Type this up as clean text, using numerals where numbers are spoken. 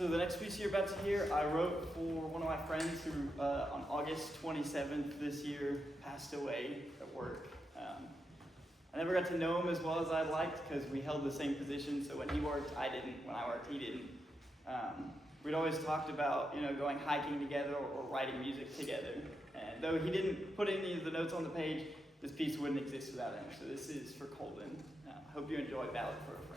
So the next piece you're about to hear, I wrote for one of my friends who, on August 27th this year, passed away at work. I never got to know him as well as I'd liked because we held the same position. So when he worked, I didn't. When I worked, he didn't. We'd always talked about, going hiking together or writing music together. And though he didn't put any of the notes on the page, this piece wouldn't exist without him. So this is for Colden. I hope you enjoy Ballad for a Friend.